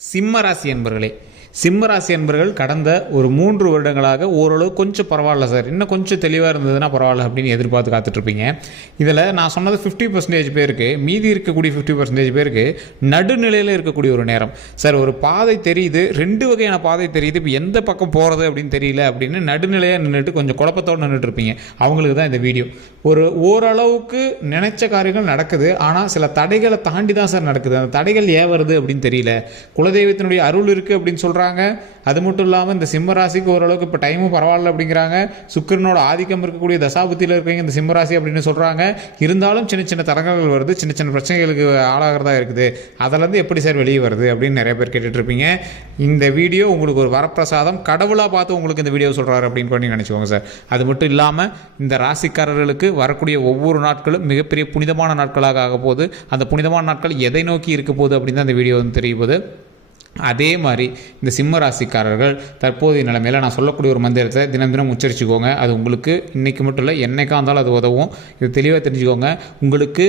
சிம்மராசி என்பர்களே, சிம்மராசி என்பர்கள் கடந்த ஒரு 3 வருடங்களாக ஓரளவு கொஞ்சம் பரவாயில்ல சார், இன்னும் கொஞ்சம் தெளிவாக இருந்ததுன்னா பரவாயில்ல அப்படின்னு எதிர்பார்த்து காத்துட்ருப்பீங்க. இதில் நான் சொன்னது 50% பேருக்கு, மீதி இருக்கக்கூடிய 50% பேருக்கு நடுநிலையில் இருக்கக்கூடிய ஒரு நேரம். சார் ஒரு பாதை தெரியுது, 2 வகையான பாதை தெரியுது, இப்போ எந்த பக்கம் போகிறது அப்படின்னு தெரியல அப்படின்னு நடுநிலையாக நின்றுட்டு கொஞ்சம் குழப்பத்தோடு நின்றுட்டு இருப்பீங்க. அவங்களுக்கு தான் இந்த வீடியோ. ஓரளவுக்கு நினைச்ச காரியங்கள் நடக்குது, ஆனால் சில தடைகளை தாண்டி தான் சார் நடக்குது. அந்த தடைகள் ஏன் வருது அப்படின்னு தெரியல. குலதெய்வத்தினுடைய அருள் இருக்குது அப்படின்னு சொல்கிறாங்க. அது மட்டும் இல்லாமல் இந்த சிம்மராசிக்கு ஓரளவுக்கு இப்போ டைமும் பரவாயில்ல அப்படிங்கிறாங்க. சுக்கிரனோட ஆதிக்கம் இருக்கக்கூடிய தசாபுத்தியில் இருக்கீங்க இந்த சிம்மராசி அப்படின்னு சொல்கிறாங்க. இருந்தாலும் சின்ன சின்ன தடங்கல்கள் வருது, சின்ன சின்ன பிரச்சனைகளுக்கு ஆளாகிறதா இருக்குது. அதிலேருந்து எப்படி சார் வெளியே வருது அப்படின்னு நிறைய பேர் கேட்டுட்ருப்பீங்க. இந்த வீடியோ உங்களுக்கு ஒரு வரப்பிரசாதம், கடவுளாக பார்த்து உங்களுக்கு இந்த வீடியோ சொல்கிறாரு அப்படின்னு பண்ணி நினச்சிக்கோங்க சார். அது மட்டும் இல்லாமல் இந்த ராசிக்காரர்களுக்கு வரக்கூடிய ஒவ்வொரு நாட்களும் மிகப்பெரிய புனிதமான நாட்களாக ஆக போகுது. அந்த புனிதமான நாட்கள் எதை நோக்கி இருக்க போகுது அப்படின்னு தான் இந்த வீடியோ வந்து தெரிய போகுது. அதே மாதிரி இந்த சிம்ம ராசிக்காரர்கள் தற்போதைய நிலைமையில் நான் சொல்லக்கூடிய ஒரு மந்திரத்தை தினம் தினம் உச்சரிச்சுக்கோங்க. அது உங்களுக்கு இன்றைக்கி மட்டும் இல்லை, என்னைக்காக இருந்தாலும் அது உதவும். இது தெளிவாக தெரிஞ்சுக்கோங்க. உங்களுக்கு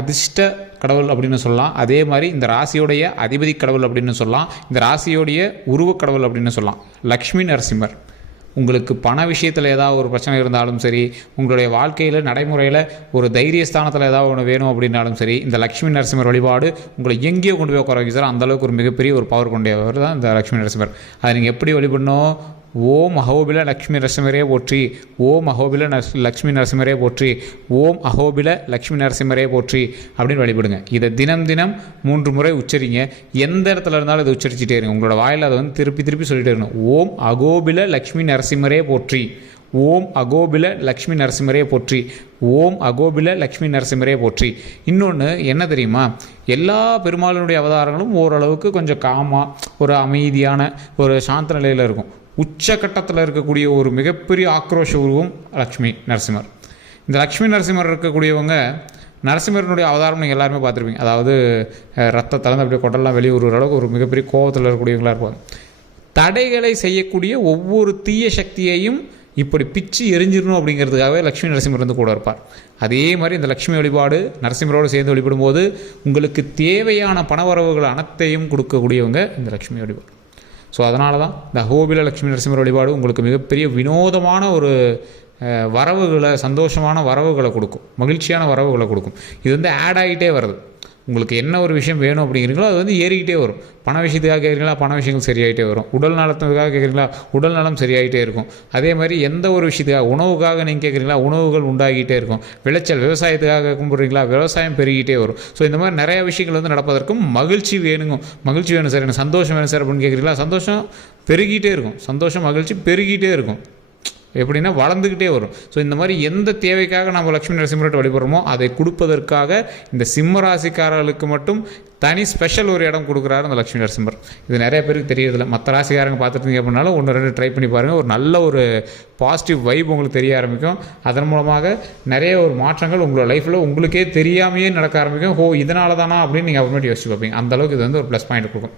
அதிர்ஷ்ட கடவுள் அப்படின்னு சொல்லலாம். அதே மாதிரி இந்த ராசியோடைய அதிபதி கடவுள் அப்படின்னு சொல்லலாம். இந்த ராசியோடைய உருவக் கடவுள் அப்படின்னு சொல்லலாம். லக்ஷ்மி நரசிம்மர். உங்களுக்கு பண விஷயத்தில் ஏதாவது ஒரு பிரச்சனை இருந்தாலும் சரி, உங்களுடைய வாழ்க்கையில் நடைமுறையில் ஒரு தைரியஸ்தானத்தில் ஏதாவது ஒன்று வேணும் அப்படின்னாலும் சரி, இந்த லக்ஷ்மி நரசிம்மர் வழிபாடு உங்களை எங்கேயோ கொண்டு போய் உட்கார வைக்க சார். அந்தளவுக்கு ஒரு மிகப்பெரிய ஒரு பவர் கொண்டவர் தான் இந்த லக்ஷ்மி நரசிம்மர். அதை நீங்கள் எப்படி வழிபடணும்? ஓம் அஹோபில லக்ஷ்மி நரசிம்மரே போற்றி, ஓம் அஹோபில லக்ஷ்மி நரசிம்மரே போற்றி, ஓம் அஹோபில லக்ஷ்மி நரசிம்மரே போற்றி அப்படின்னு வழிபடுங்க. இதை தினம் தினம் 3 முறை உச்சரிங்க. எந்த இடத்துல இருந்தாலும் இதை உச்சரிச்சுட்டே இருங்க. உங்களோட வாயில் அதை வந்து திருப்பி திருப்பி சொல்லிட்டே இருக்கணும். ஓம் அகோபில லக்ஷ்மி நரசிம்மரே போற்றி, ஓம் அகோபில லக்ஷ்மி நரசிம்மரே போற்றி, ஓம் அகோபில லக்ஷ்மி நரசிம்மரே போற்றி. இன்னொன்று என்ன தெரியுமா? எல்லா பெருமாளினுடைய அவதாரங்களும் ஓரளவுக்கு கொஞ்சம் காமாக ஒரு அமைதியான ஒரு சாந்த நிலையில் இருக்கும். உச்சக்கட்டத்தில் இருக்கக்கூடிய ஒரு மிகப்பெரிய ஆக்ரோஷ உருவம் லக்ஷ்மி நரசிம்மர். இந்த லக்ஷ்மி நரசிம்மர் இருக்கக்கூடியவங்க நரசிம்மரனுடைய அவதாரம் நீங்கள் எல்லாருமே பார்த்துருப்பீங்க. அதாவது ரத்த தளர்ந்து அப்படியே கொட்டெல்லாம் வெளியே ஒரு அளவுக்கு ஒரு மிகப்பெரிய கோபத்தில் இருக்கக்கூடியவங்களாக இருப்பாங்க. தடைகளை செய்யக்கூடிய ஒவ்வொரு தீய சக்தியையும் இப்படி பிச்சு எரிஞ்சிடணும் அப்படிங்கிறதுக்காகவே லக்ஷ்மி நரசிம்மர் வந்து கூட இருப்பார். அதே மாதிரி இந்த லக்ஷ்மி வழிபாடு நரசிம்மரோடு சேர்ந்து வழிபடும்போது உங்களுக்கு தேவையான பணவரவுகள் அனைத்தையும் கொடுக்கக்கூடியவங்க இந்த லக்ஷ்மி வழிபாடு. ஸோ அதனால தான் இந்த அகோபில லக்ஷ்மி நரசிம்மர் வழிபாடு உங்களுக்கு மிகப்பெரிய வினோதமான ஒரு வரவுகளை, சந்தோஷமான வரவுகளை கொடுக்கும், மகிழ்ச்சியான வரவுகளை கொடுக்கும். இது வந்து ஆட் ஆகிட்டே வருது. உங்களுக்கு என்ன ஒரு விஷயம் வேணும் அப்படிங்கிறீங்களோ அது வந்து ஏறிக்கிட்டே வரும். பண விஷயத்துக்காக கேட்குறீங்களா, பண விஷயங்கள் சரியாகிட்டே வரும். உடல் நலத்துக்காக கேட்குறீங்களா, உடல் நலம் சரியாகிட்டே இருக்கும். அதே மாதிரி எந்த ஒரு விஷயத்துக்காக, உணவுக்காக நீங்கள் கேட்குறீங்களா, உணவுகள் உண்டாகிட்டே இருக்கும். விளைச்சல் விவசாயத்துக்காக கும்பிட்றீங்களா, விவசாயம் பெருகிட்டே வரும். ஸோ இந்த மாதிரி நிறைய விஷயங்கள் வந்து நடப்பதற்கும் மகிழ்ச்சி வேணும் சார், எனக்கு சந்தோஷம் வேணும் சார் அப்படின்னு கேட்குறீங்களா, சந்தோஷம் பெருகிட்டே இருக்கும். சந்தோஷம் மகிழ்ச்சி பெருகிட்டே இருக்கும். எப்படின்னா வளர்ந்துக்கிட்டே வரும். ஸோ இந்த மாதிரி எந்த தேவைக்காக நம்ம லக்ஷ்மி நரசிம்மர்கிட்ட வழிபடுறோமோ அதை கொடுப்பதற்காக இந்த சிம்ம ராசிக்காரர்களுக்கு மட்டும் தனி ஸ்பெஷல் ஒரு இடம் கொடுக்குறாரு இந்த லக்ஷ்மி நரசிம்மர். இது நிறைய பேருக்கு தெரியறதில்ல. மற்ற ராசிக்காரங்க பார்த்துட்டீங்க அப்படின்னாலும் 1-2 ட்ரை பண்ணி பாருங்கள். ஒரு நல்ல ஒரு பாசிட்டிவ் வைப் உங்களுக்கு தெரிய ஆரம்பிக்கும். அதன் மூலமாக நிறைய ஒரு மாற்றங்கள் உங்களோட லைஃப்பில் உங்களுக்கே தெரியாமையே நடக்க ஆரம்பிக்கும். இதனால தானா அப்படின்னு நீங்கள் அப்புறமேட்டு யோசிச்சு பார்ப்பீங்க. அந்தளவுக்கு இது வந்து ஒரு ப்ளஸ் பாயிண்ட் கொடுக்கும்.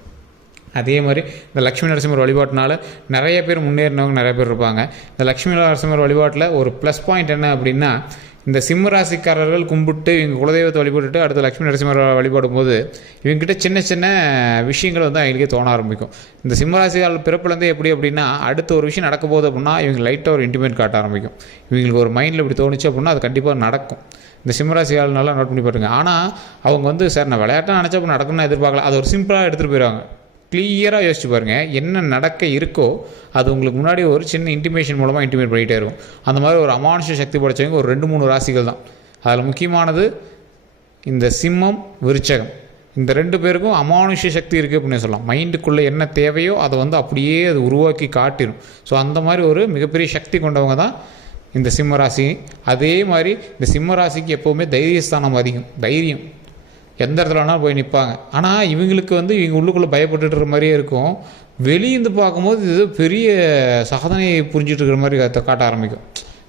அதே மாதிரி இந்த லக்ஷ்மி நரசிம்மர் வழிபாட்டினால நிறைய பேர் முன்னேறினவங்க நிறைய பேர் இருப்பாங்க. இந்த லக்ஷ்மி நரசிம்மர் வழிபாட்டில் ஒரு ப்ளஸ் பாயிண்ட் என்ன அப்படின்னா, இந்த சிம்ம ராசிக்காரர்கள் கும்பிட்டு இவங்க குலதெய்வத்தை வழிபட்டுட்டு அடுத்து லக்ஷ்மி நரசிம்மர் வழிபாடும் போது இவங்ககிட்ட சின்ன சின்ன விஷயங்கள் வந்து அவங்களுக்கே தோண ஆரம்பிக்கும். இந்த சிம்ம ராசிக்காரர்கள் பிறப்புலேருந்தே எப்படி அப்படின்னா, அடுத்த ஒரு விஷயம் நடக்க போகுது அப்படின்னா இவங்க லைட்டாக ஒரு இன்டிமேட் காட்ட ஆரம்பிக்கும். இவங்களுக்கு ஒரு மைண்டில் இப்படி தோணுச்சு அப்படின்னா அது கண்டிப்பாக நடக்கும். இந்த சிம்மராசியால் நல்லா நோட் பண்ணி பாருங்க. ஆனால் அவங்க வந்து சார் நான் விளையாட்டாக நினச்சா அப்போ நடக்கணும்னு எதிர்பார்க்கல, அது ஒரு சிம்பிளாக எடுத்துகிட்டு போயிடுவாங்க. கிளியராக யோசிச்சு பாருங்கள், என்ன நடக்க இருக்கோ அது உங்களுக்கு முன்னாடி ஒரு சின்ன இன்டிமேஷன் மூலமாக இன்டிமேட் பண்ணிகிட்டே இருக்கும். அந்த மாதிரி ஒரு அமானுஷ சக்தி படைச்சவங்க ஒரு 2-3 ராசிகள் தான். அதில் முக்கியமானது இந்த சிம்மம், விருச்சகம். இந்த 2 பேருக்கும் அமானுஷ சக்தி இருக்குது அப்படின்னு சொல்லலாம். மைண்டுக்குள்ளே என்ன தேவையோ அதை வந்து அப்படியே அது உருவாக்கி காட்டிடும். ஸோ அந்த மாதிரி ஒரு மிகப்பெரிய சக்தி கொண்டவங்க தான் இந்த சிம்மராசி. அதே மாதிரி இந்த சிம்மராசிக்கு எப்போவுமே தைரியஸ்தானம் அதிகம். தைரியம் எந்த இடத்துல வேணாலும் போய் நிற்பாங்க. ஆனால் இவங்களுக்கு வந்து இவங்க உள்ளுக்குள்ளே பயப்பட்டுற மாதிரியே இருக்கும். வெளியேந்து பார்க்கும்போது இது பெரிய சாதனையை புரிஞ்சிட்டு இருக்கிற மாதிரி காட்ட ஆரம்பிக்கும்.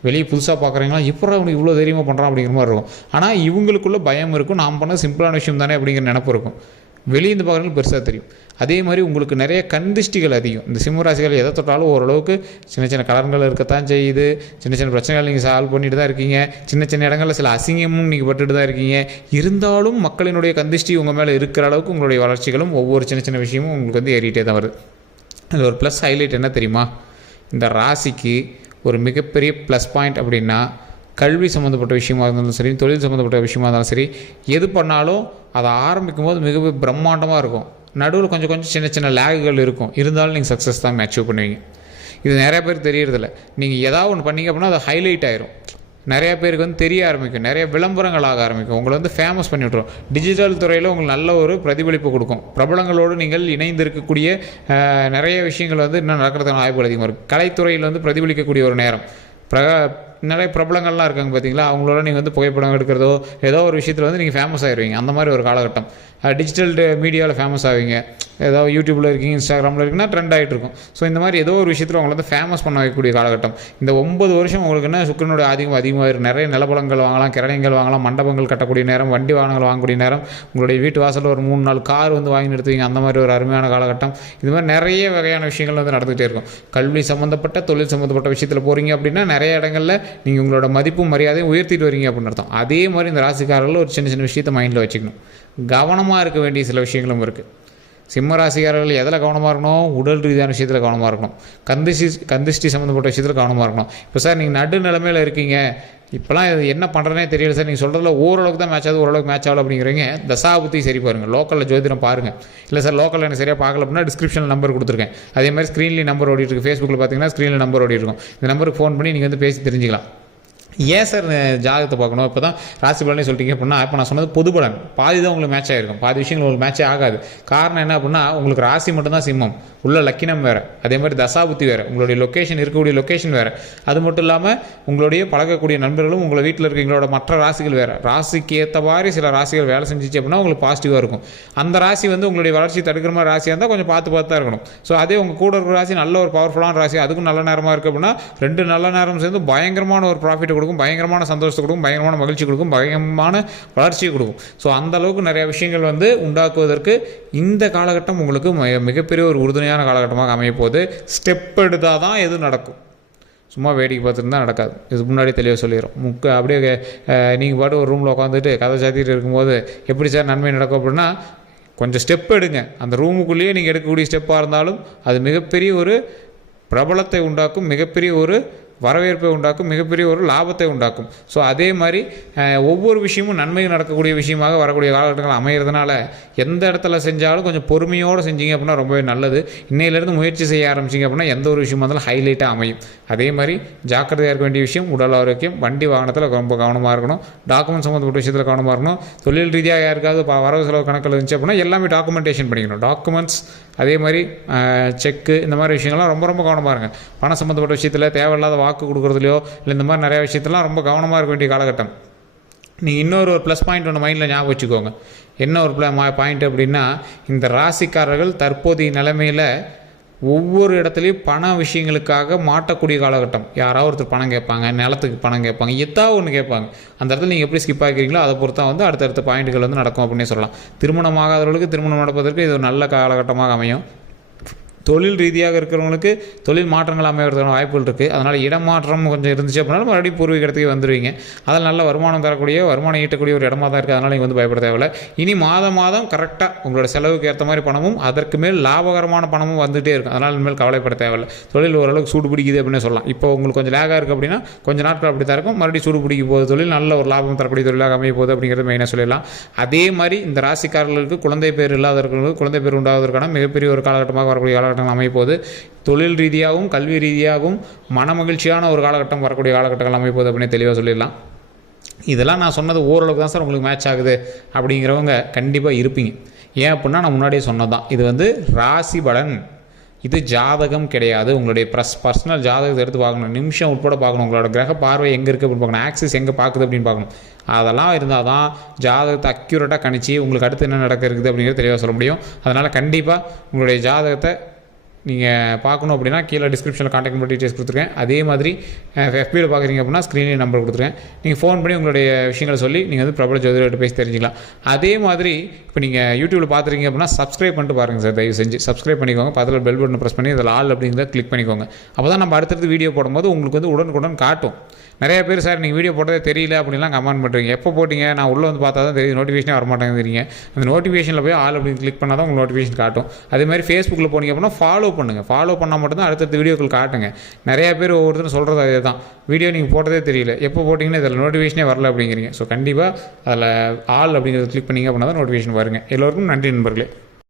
வெளியே புதுசாக பார்க்குறீங்களா, இப்போ அவனுக்கு இவ்வளோ தைரியமாக பண்ணுறான் அப்படிங்கிற மாதிரி இருக்கும். ஆனால் இவங்களுக்குள்ளே பயம் இருக்கும். நாம் பண்ண சிம்பிளான விஷயம் தானே அப்படிங்கிற நினப்பு இருக்கும். வெளியிருந்து பார்க்குறவங்களுக்கு பெருசாக தெரியும். அதே மாதிரி உங்களுக்கு நிறைய கண்திஷ்டிகள் அதிகம். இந்த சிம்ம ராசிகள் எதை தொட்டாலும் ஓரளவுக்கு சின்ன சின்ன கலர்கள் இருக்கத்தான் செய்யுது. சின்ன சின்ன பிரச்சனைகள் நீங்கள் சால்வ் பண்ணிட்டு தான் இருக்கீங்க. சின்ன சின்ன இடங்களில் சில அசிங்கமும் நீங்கள் பட்டுட்டு தான் இருக்கீங்க. இருந்தாலும் மக்களினுடைய கண்திஷ்டி உங்கள் மேலே இருக்கிற அளவுக்கு உங்களுடைய வளர்ச்சிகளும் ஒவ்வொரு சின்ன சின்ன விஷயமும் உங்களுக்கு வந்து ஏறிட்டே தான் வருது. அது ஒரு ப்ளஸ் ஹைலைட் என்ன தெரியுமா? இந்த ராசிக்கு ஒரு மிகப்பெரிய ப்ளஸ் பாயிண்ட் அப்படின்னா, கல்வி சம்மந்தப்பட்ட விஷயமா இருந்தாலும் சரி, தொழில் சம்மந்தப்பட்ட விஷயமா இருந்தாலும் சரி, எது பண்ணாலும் அதை ஆரம்பிக்கும் போது மிக பிரம்மாண்டமாக இருக்கும். நடுவில் கொஞ்சம் கொஞ்சம் சின்ன சின்ன லேகுகள் இருக்கும். இருந்தாலும் நீங்கள் சக்ஸஸ் தான் அச்சீவ் பண்ணுவீங்க. இது நிறையா பேர் தெரியறதில்ல. நீங்கள் ஏதாவது ஒன்று பண்ணீங்க அப்படின்னா அது ஹைலைட் ஆயிரும். நிறையா பேருக்கு வந்து தெரிய ஆரம்பிக்கும். நிறைய விளம்பரங்கள் ஆக ஆரம்பிக்கும். உங்களை வந்து ஃபேமஸ் பண்ணி விட்ரும். டிஜிட்டல் துறையில் உங்களுக்கு நல்ல ஒரு பிரதிபலிப்பு கொடுக்கும். பிரபலங்களோடு நீங்கள் இணைந்து இருக்கக்கூடிய நிறைய விஷயங்கள் வந்து இன்னும் நடக்கிறதுக்கான வாய்ப்புகள் அதிகமாக இருக்கும். கலைத்துறையில் வந்து பிரதிபலிக்கக்கூடிய ஒரு நேரம். நிறைய பிரபலங்கள்லாம் இருக்காங்க பார்த்தீங்களா, அவங்களோட நீங்கள் வந்து புகைப்படம் எடுக்கிறதோ ஏதோ ஒரு விஷயத்தில் வந்து நீங்கள் ஃபேமஸ் ஆகிடுவீங்க. அந்த மாதிரி ஒரு காலகட்டம். டிஜிட்டல் மீடியாவில் ஃபேமஸ் ஆவீங்க. ஏதோ யூடியூப்பில் இருக்கீங்க, இன்ஸ்டாகிராமில் இருக்குன்னா ட்ரெண்ட் ஆகிட்டு இருக்கும். ஸோ இந்த மாதிரி ஏதோ ஒரு விஷயத்தில் உங்களை வந்து ஃபேமஸ் பண்ண வைக்கக்கூடிய காலகட்டம். இந்த 9 வருஷம் உங்களுக்கு என்ன சுக்கிரனுடைய அதிகமாக இருக்கும். நிறைய நிலப்பலங்கள் வாங்கலாம், கிரணைகள் வாங்கலாம், மண்டபங்கள் கட்டக்கூடிய நேரம், வண்டி வாகனங்கள் வாங்கக்கூடிய நேரம், உங்களுடைய வீட்டு வாசலில் ஒரு 3-4 கார் வந்து வாங்கி நிறுத்துவீங்க. அந்த மாதிரி ஒரு அருமையான காலகட்டம். இது மாதிரி நிறைய வகையான விஷயங்கள் வந்து நடந்துகிட்டே இருக்கும். கல்வி சம்மந்தப்பட்ட தொழில் சம்மந்தப்பட்ட விஷயத்தில் போகிறீங்க அப்படின்னா நிறைய இடங்களில் நீங்கள் உங்களோட மதிப்பும் மரியாதையும் உயர்த்திட்டு வரீங்க அப்படின்னு அர்த்தம். அதே மாதிரி இந்த ராசிக்காரர்கள் ஒரு சின்ன சின்ன விஷயத்தை மைண்டில் வச்சுக்கணும். கவனமாக இருக்க வேண்டிய சில விஷயங்களும் இருக்குது. சிம்ம ராசிக்காரர்கள் எதில் கவனமாக இருக்கணும்? உடல் ரீதியான விஷயத்தில் கவனமாக இருக்கணும். கந்திஷ்டி சம்மந்தப்பட்ட விஷயத்தில் கவனமாக இருக்கணும். இப்போ சார் நீங்கள் நடு நிலைமையில் இருக்கீங்க, இப்போலாம் இது என்ன பண்ணுறேனே தெரியல சார், நீங்கள் சொல்கிறதுல ஓரளவுக்கு தான் மேட்ச் ஆகுது, ஓரளவுக்கு மேட்ச் ஆகல அப்படிங்கிறீங்க. தசாபுத்தி சரி பாருங்கள், லோக்கலில் ஜோதிடம் பாருங்கள். இல்லை சார் லோக்கலில் எனக்கு சரியாக பார்க்கல அப்படின்னா டிஸ்கிரிப்ஷனில் நம்பர் கொடுத்துருக்கேன். அதே மாதிரி ஸ்க்ரீன்லேயும் நம்பர் ஓடிட்டு இருக்கு. ஃபேஸ்புக்கில் பார்த்தீங்கன்னா ஸ்க்ரீனில் நம்பர் ஓடி இருக்கும். இந்த நம்பருக்கு ஃபோன் பண்ணி நீங்கள் வந்து பேசி தெரிஞ்சுக்கலாம். ஏன் சார் ஜாதகத்தை பார்க்கணும்? இப்போ தான் ராசி பலனே சொல்லிட்டீங்க அப்படின்னா, இப்போ நான் சொன்னது பொது பலன் பாதி தான் உங்களுக்கு மேட்ச் ஆகிருக்கும், பாதி விஷயங்கள் உங்களுக்கு மேட்சே ஆகாது. காரணம் என்ன அப்படின்னா, உங்களுக்கு ராசி மட்டும்தான் சிம்மம், உள்ள லக்கினம் வேறு, அதே மாதிரி தசாபுத்தி வேறு, உங்களுடைய லொக்கேஷன் இருக்கக்கூடிய லொக்கேஷன் வேறு. அது மட்டும் இல்லாமல் உங்களுடைய பழகக்கூடிய நண்பர்களும் உங்களை வீட்டில் இருக்கிறவங்களோட மற்ற ராசிகள் வேறு. ராசிக்கு ஏற்ற மாதிரி சில ராசிகள் வேலை செஞ்சிச்சு அப்படின்னா உங்களுக்கு பாசிட்டிவாக இருக்கும். அந்த ராசி வந்து உங்களுடைய வளர்ச்சி தடுக்கிற மாதிரி ராசியாக இருந்தால் கொஞ்சம் பார்த்து தான் இருக்கணும். ஸோ அதே உங்கள் கூட இருக்கிற ராசி நல்ல ஒரு பவர்ஃபுல்லான ராசி, அதுக்கும் நல்ல நேரமாக இருக்குது அப்படின்னா 2 நல்ல நேரம் சேர்ந்து பயங்கரமான ஒரு ப்ராஃபிட் கொடுக்கும், பயங்கரமான சந்தோஷத்தை கொடுக்கும், பயங்கரமான மகிழ்ச்சி கொடுக்கும், பயங்கரமான வளர்ச்சியை கொடுக்கும். ஸோ அந்த அளவுக்கு நிறைய விஷயங்கள் வந்து உண்டாக்குவதற்கு இந்த காலகட்டம் உங்களுக்கு மிகப்பெரிய ஒரு உறுதுணையான காலகட்டமாக அமைய போது. ஸ்டெப் எடுத்தால் தான் எது நடக்கும், சும்மா வேடிக்கை பார்த்துட்டு தான் நடக்காது. இதுக்கு முன்னாடி தெளிவாக சொல்லிடுறோம். அப்படியே நீங்கள் பாட்டு ஒரு ரூமில் உட்காந்துட்டு கதை சாத்திட்டு இருக்கும்போது எப்படி சார் நன்மை நடக்கும் அப்படின்னா, கொஞ்சம் ஸ்டெப் எடுங்க. அந்த ரூமுக்குள்ளேயே நீங்கள் எடுக்கக்கூடிய ஸ்டெப்பாக இருந்தாலும் அது மிகப்பெரிய ஒரு பிரபலத்தை உண்டாக்கும், மிகப்பெரிய ஒரு வரவேற்பை உண்டாக்கும், மிகப்பெரிய ஒரு லாபத்தை உண்டாக்கும். ஸோ அதே மாதிரி ஒவ்வொரு விஷயமும் நன்மை நடக்கக்கூடிய விஷயமாக வரக்கூடிய காலகட்டங்கள் அமைகிறதுனால எந்த இடத்துல செஞ்சாலும் கொஞ்சம் பொறுமையோடு செஞ்சீங்க அப்படின்னா ரொம்பவே நல்லது. இன்னையிலேருந்து முயற்சி செய்ய ஆரம்பிச்சிங்க அப்படின்னா எந்த ஒரு விஷயமா இருந்தாலும் ஹைலைட்டாக அமையும். அதே மாதிரி ஜாக்கிரதையாக இருக்க வேண்டிய விஷயம் உடல் ஆரோக்கியம். வண்டி வாகனத்தில் ரொம்ப கவனமாக இருக்கணும். டாக்குமெண்ட் சம்மந்தப்பட்ட விஷயத்தில் கவனமாக இருக்கணும். தொழில் ரீதியாக யாருக்காவது வரவு செலவு கணக்கில் இருந்துச்சு அப்படின்னா எல்லாமே டாக்குமெண்டேஷன் பண்ணிக்கணும். டாக்குமெண்ட்ஸ், அதே மாதிரி செக்கு, இந்த மாதிரி விஷயங்கள்லாம் ரொம்ப ரொம்ப கவனமாக இருங்க. பணம் சம்மந்தப்பட்ட விஷயத்தில் தேவையில்லாத வாக்கு கொடுக்குறதுலையோ இல்லை இந்த மாதிரி நிறைய விஷயத்தெல்லாம் ரொம்ப கவனமாக இருக்க வேண்டிய காலகட்டம். நீங்கள் இன்னொரு ப்ளஸ் பாயிண்ட் ஒன்று மைண்டில் ஞாபகம் வச்சுக்கோங்க. என்ன ஒரு பாயிண்ட் அப்படின்னா, இந்த ராசிக்காரர்கள் தற்போதைய நிலைமையில் ஒவ்வொரு இடத்துலையும் பண விஷயங்களுக்காக மாட்டக்கூடிய காலகட்டம். யாராவது ஒருத்தர் பணம் கேட்பாங்க, நிலத்துக்கு பணம் கேட்பாங்க, ஏதாவது ஒன்று கேட்பாங்க. அந்த இடத்துல நீங்கள் எப்படி ஸ்கிப் ஆகிறீங்களோ அதை பொறுத்தா வந்து அடுத்தடுத்த பாயிண்ட்டுகள் வந்து நடக்கும் அப்படின்னே சொல்லலாம். திருமணமாகாதவர்களுக்கு திருமணம் நடப்பதற்கு இது ஒரு நல்ல காலகட்டமாக அமையும். தொழில் ரீதியாக இருக்கிறவங்களுக்கு தொழில் மாற்றங்கள் அமைவதற்கான வாய்ப்புகள் இருக்குது. அதனால் இடமாற்றம் கொஞ்சம் இருந்துச்சு அப்படின்னா மறுபடியும் பூர்வீக இடத்துக்கு வந்துடுவீங்க. அதில் நல்ல வருமானம் தரக்கூடிய, வருமானம் ஈட்டக்கூடிய ஒரு இடமா தான் இருக்குது. அதனால் நீங்கள் வந்து பயப்பட தேவையில்லை. இனி மாதம் கரெக்டாக உங்களோட செலவுக்கு ஏற்ற மாதிரி பணமும் அதற்கு மேல் லாபகரமான பணமும் வந்துகிட்டே இருக்கும். அதனால் இனிமேல் கவலைப்பட தேவையில்லை. தொழில் ஓரளவுக்கு சூடு பிடிக்குது அப்படின்னு சொல்லலாம். இப்போ உங்களுக்கு கொஞ்சம் லேகாக இருக்குது அப்படின்னா கொஞ்சம் நாட்கள் அப்படி தான் இருக்கும். மறுபடியும் சூடு பிடிக்க போகுது தொழில், நல்ல ஒரு லாபம் தரக்கூடிய தொழிலாக அமைய போகுது அப்படிங்கிறது மெயினாக சொல்லிடலாம். அதே மாதிரி இந்த ராசிக்காரர்களுக்கு குழந்தை பேர் இல்லாதவர்களுக்கு குழந்தை பேர் உண்டாவதற்கான மிகப்பெரிய ஒரு காலகட்டமாக வரக்கூடிய காலகட்டங்கள் அமைய போகுது. தொழில் ரீதியாகவும் கல்வி ரீதியாகவும் மன மகிழ்ச்சியான ஒரு காலகட்டம் வரக்கூடிய காலகட்டங்கள் அமைப்போது அப்படின்னு தெளிவாக சொல்லிடலாம். இதெல்லாம் நான் சொன்னது ஓரளவுக்கு தான் சார் உங்களுக்கு மேட்ச் ஆகுது அப்படிங்கிறவங்க கண்டிப்பாக இருப்பீங்க. ஏன் அப்படின்னா நான் முன்னாடியே சொன்னது தான், இது வந்து ராசி பலன், இது ஜாதகம் கிடையாது. உங்களுடைய பர்சனல் ஜாதகத்தை எடுத்து பார்க்கணும், நிமிஷம் உட்பட பார்க்கணும், உங்களோட கிரக பார்வை எங்கே இருக்குது அப்படின்னு பார்க்கணும், ஆக்சிஸ் எங்கே பார்க்குது அப்படின்னு பார்க்கணும். அதெல்லாம் இருந்தால் தான் ஜாதகத்தை அக்யூரேட்டாக கணிச்சு உங்களுக்கு அடுத்து என்ன நடக்க இருக்குது அப்படிங்கிறது தெளிவாக சொல்ல முடியும். அதனால் கண்டிப்பாக உங்களுடைய ஜாதகத்தை நீங்கள் பார்க்கணும் அப்படின்னா கீழே டிஸ்கிரிப்ஷனில் கான்டாக்ட் நம்பர் டீட்டெயில்ஸ் கொடுத்துருக்கேன். அதே மாதிரி FBயில் பார்க்குறீங்க அப்படின்னா ஸ்க்ரீன்லேயே நம்பர் கொடுத்துருக்கேன். நீங்கள் ஃபோன் பண்ணி உங்களுடைய விஷயங்களை சொல்லி நீங்கள் வந்து பிரபல ஜோதிடர்கிட்ட பேசி தெரிஞ்சிக்கலாம். அதே மாதிரி இப்போ நீங்கள் யூடியூப்பில் பார்த்துருக்கீங்க அப்படின்னா சப்ஸ்கிரைப் பண்ணிட்டு பாருங்கள் சார். தயவு செஞ்சு சப்ஸ்கிரைப் பண்ணிக்கோங்க. பக்கத்தில் பெல் பட்டன் ப்ரெஸ் பண்ணி அதில் ஆல் அப்படிங்கிறத கிளிக் பண்ணிக்கோங்க. அப்போ தான் நம்ம அடுத்தடுத்து வீடியோ போடும்போது உங்களுக்கு வந்து உடனுக்குடன் காட்டும். நிறைய பேர் சார் நீங்கள் வீடியோ போட்டதே தெரியல அப்படின்லாம் கமெண்ட் பண்ணுறீங்க. எப்போ போட்டிங்க, நான் உள்ளே வந்து பார்த்தா தான் தெரியுது, நோட்டிஃபிகேஷனே வரமாட்டேங்கிறீங்க. அந்த நோட்டிஃபிகேஷனில் போய் ஆல் அப்படின்னு கிளிக் பண்ணால் தான் உங்களுக்கு நோட்டிஃபிகேஷன் காட்டும். அதேமாதிரி ஃபேஸ்புக்கில் போனீங்க அப்படின்னா ஃபாலோ பண்ணுங்கள். ஃபாலோ பண்ணால் மட்டும்தான் அடுத்தடுத்த வீடியோக்கள் காட்டுங்க. நிறைய பேர் ஒவ்வொருத்தரும் சொல்கிறது அதே தான், வீடியோ நீங்கள் போட்டதே தெரியல, எப்போ போட்டிங்கன்னா இதில் நோட்டிஃபிகேஷனே வரல அப்படிங்கிறீங்க. ஸோ கண்டிப்பாக அதில் ஆல் அப்படிங்கிறத கிளிக் பண்ணிங்க அப்படின்னா தான் நோட்டிஃபிகேஷன் வருங்க. எல்லோருக்கும் நன்றி நண்பர்களே.